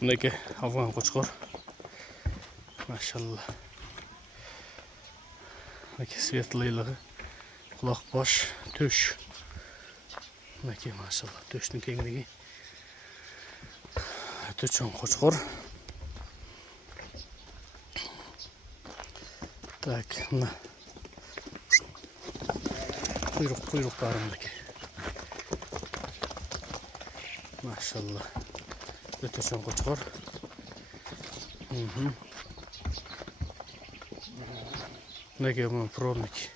Bundaki Afgan koçkor. Maşallah. Bundaki svetlılığı. Kulak baş, töş. Bundaki maşallah töşün kengligi. Töçün koçkor. Tak, bunda. Kuyruklarındaki. Maşallah. Töçün koçkor. Bundaki bunun prodnik.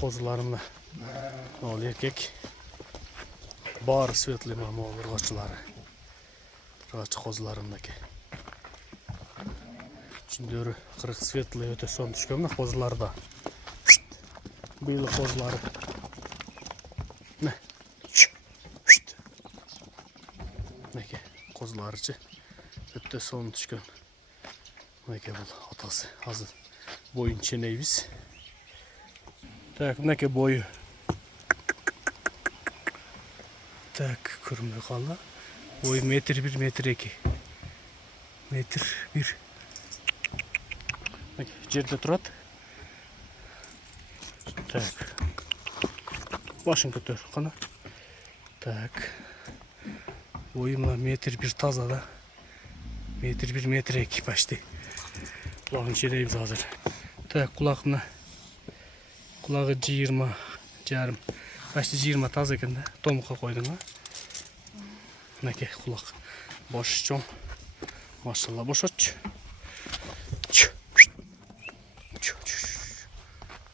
Kozularında ne oluyor erkek bağır svetli mama olur koçuları raçı kozularındaki şimdi öyle kırık svetli öte son düşkönde kozuları da bıyılı kozuları ne ne ki kozularıcı öte son düşkön ne ki bu atası hazır boyun çeneyiz. Tak, ne boyu. Tak, kırmızı kalla. Boyu metre 1, metre 2. Metre 1. Bak, yerde durat. Tak. Başın götür kana. Tak. Boyumla metre 1 taza da. Metre 1, metre 2 başta. Kulağın içeriğimiz hazır. Tak, kulağımla. Kulağı 20 yarım. Başta 20 taze ekan da tomuqqa qo'ydim ha. Nake kulak boş çoğun. Maşallah boş aç.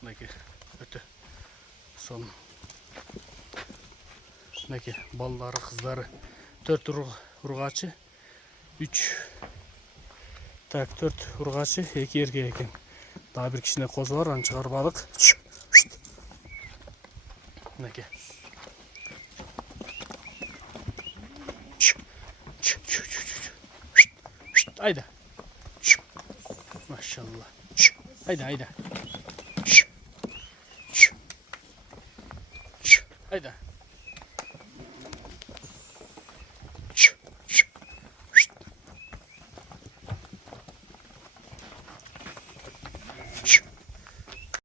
Nake öte son. Nake balları kızları 4 urgaçı 3 tak 4 urgaçı 2 erkek ekan. Daha bir kişine kozu var, onu çıkarıp alık. Nake. Haydi. Maşallah. Haydi haydi. Haydi.